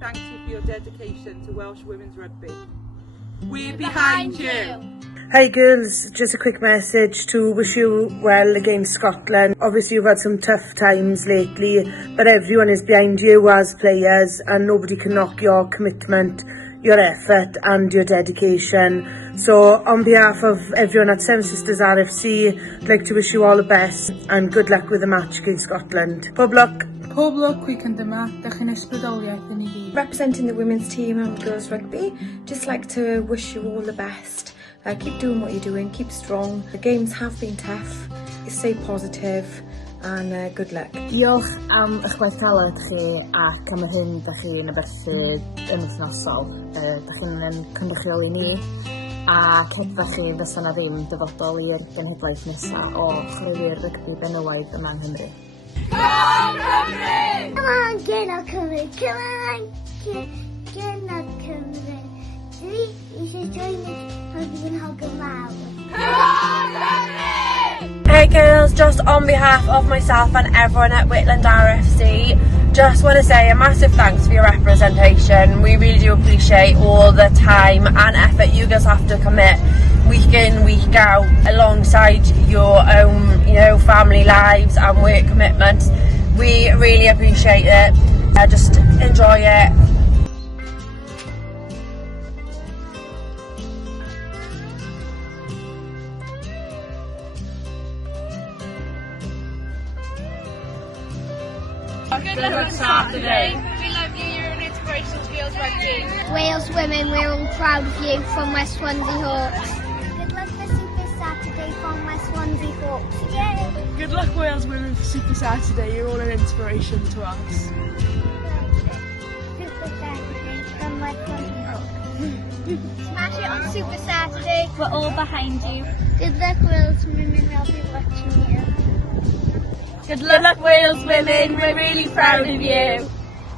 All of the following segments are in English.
thank you for your dedication to Welsh women's rugby. We're behind you. Hi girls, just a quick message to wish you well against Scotland. Obviously you've had some tough times lately, but everyone is behind you as players and nobody can knock your commitment, your effort and your dedication. So on behalf of everyone at Seven Sisters RFC, I'd like to wish you all the best and good luck with the match against Scotland. Pob luck! Pob lwc weekend yma, dych chi'n ysbrydoliaeth yn I gyd. Representing the women's team and girls rugby, just like to wish you all the best. Keep doing what you're doing, keep strong. The games have been tough, stay positive and good luck. Diolch am eich gwaith caled chi ac am y hyn da chi'n aberthu yn wythnosol. Da chi'n cynrychioli ni a cedfa chi fysa na ddim dyfodol i'r genhedlaeth nesaf o chwaraewyr rygbi benywaidd yma yng Nghymru. Come on, get up, Cymru. Come on, get up, Cymru. You should join us for the hug around. Hey girls, just on behalf of myself and everyone at Whitland RFC, just want to say a massive thanks for your representation. We really do appreciate all the time and effort you guys have to commit week in, week out, alongside your own, family lives and work commitments. We really appreciate it. Just enjoy it. Good luck on Saturday. We love you, you're an inspiration to Wales Rugby. Wales women, we're all proud of you from West Swansea Hawks. Good luck for Super Saturday from West Swansea Hawks. Yay! Good luck Wales women for Super Saturday, you're all an inspiration to us. Super Saturday from West Swansea Hawks. Smash it on Super Saturday. We're all behind you. Good luck Wales women, I'll be watching you. Good luck Wales women, we're really proud of you.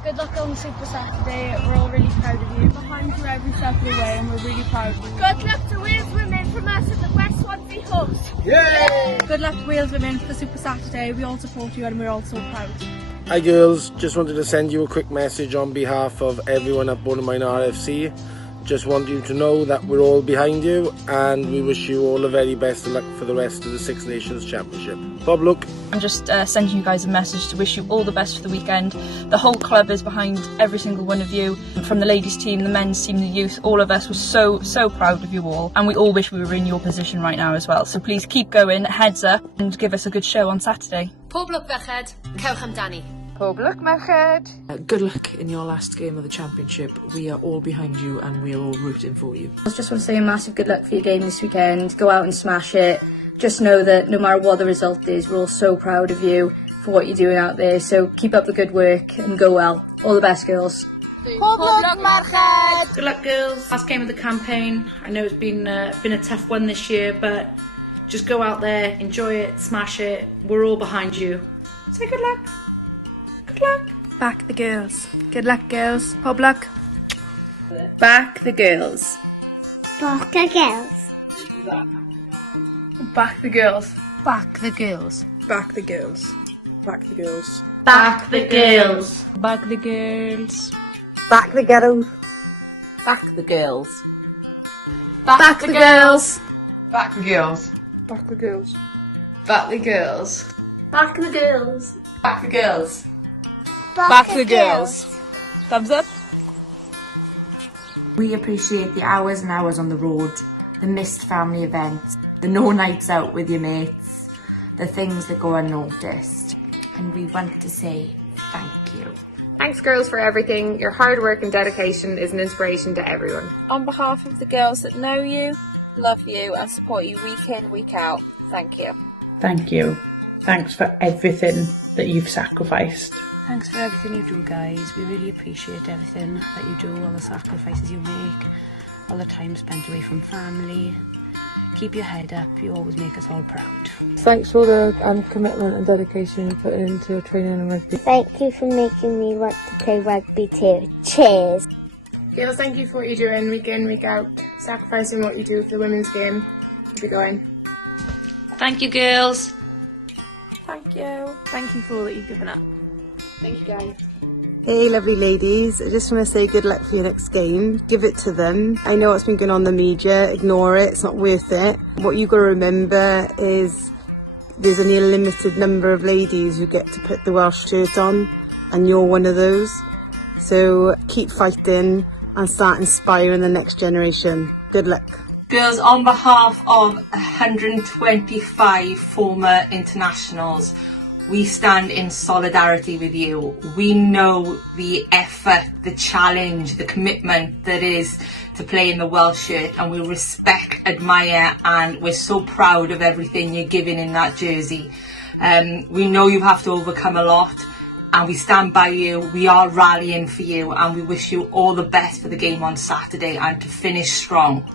Good luck on Super Saturday, we're all really proud of you. Behind you every step of the way and we're really proud of you. Good luck to Wales women from us at the West Swansea Hawks. Yay! Good luck to Wales women for Super Saturday, we all support you and we're all so proud. Hi girls, just wanted to send you a quick message on behalf of everyone at Bonamine RFC. Just want you to know that we're all behind you and we wish you all the very best of luck for the rest of the Six Nations Championship. Bob, look. I'm just sending you guys a message to wish you all the best for the weekend. The whole club is behind every single one of you, from the ladies team, the men's team, the youth, all of us. We're so proud of you all and we all wish we were in your position right now as well. So please keep going, heads up and give us a good show on Saturday. Pob lwc ferched, cewch amdani. Pob lwc merched. Good luck in your last game of the championship. We are all behind you and we are all rooting for you. I just want to say a massive good luck for your game this weekend. Go out and smash it. Just know that no matter what the result is, we're all so proud of you for what you're doing out there. So keep up the good work and go well. All the best, girls. Pob lwc merched. Good luck, girls. Last game of the campaign. I know it's been a tough one this year, but just go out there, enjoy it, smash it. We're all behind you. Say good luck. Good luck. Back the girls. Good luck girls. Pob lwc. Back the girls. Back the girls. Back the girls. Back the girls. Back the girls. Back the girls. Back the girls. Back the girls. Back the girls. Back the girls. Back the girls. Back the girls. Back the girls. Back the girls. Back the girls. Back the girls. Back the girls. Thumbs up. We appreciate the hours and hours on the road, the missed family events, the no nights out with your mates, the things that go unnoticed. And we want to say thank you. Thanks girls for everything. Your hard work and dedication is an inspiration to everyone. On behalf of the girls that know you, love you and support you week in, week out, thank you. Thank you. Thanks for everything that you've sacrificed. Thanks for everything you do, guys. We really appreciate everything that you do, all the sacrifices you make, all the time spent away from family. Keep your head up, you always make us all proud. Thanks for all the commitment and dedication you put into training and rugby. Thank you for making me want to play rugby too. Cheers. Girls, thank you for what you're doing week in, week out, sacrificing what you do for the women's game. Keep it going. Thank you, girls. Thank you. Thank you for all that you've given up. Thank you guys. Hey lovely ladies, I just want to say good luck for your next game. Give it to them. I know what's been going on in the media, ignore it, it's not worth it. What you got to remember is there's only a limited number of ladies who get to put the Welsh shirt on, and you're one of those. So keep fighting and start inspiring the next generation. Good luck. Girls, on behalf of 125 former internationals, we stand in solidarity with you. We know the effort, the challenge, the commitment that is to play in the Welsh shirt, and we respect, admire, and we're so proud of everything you're giving in that jersey. We know you have to overcome a lot, and we stand by you. We are rallying for you, and we wish you all the best for the game on Saturday and to finish strong.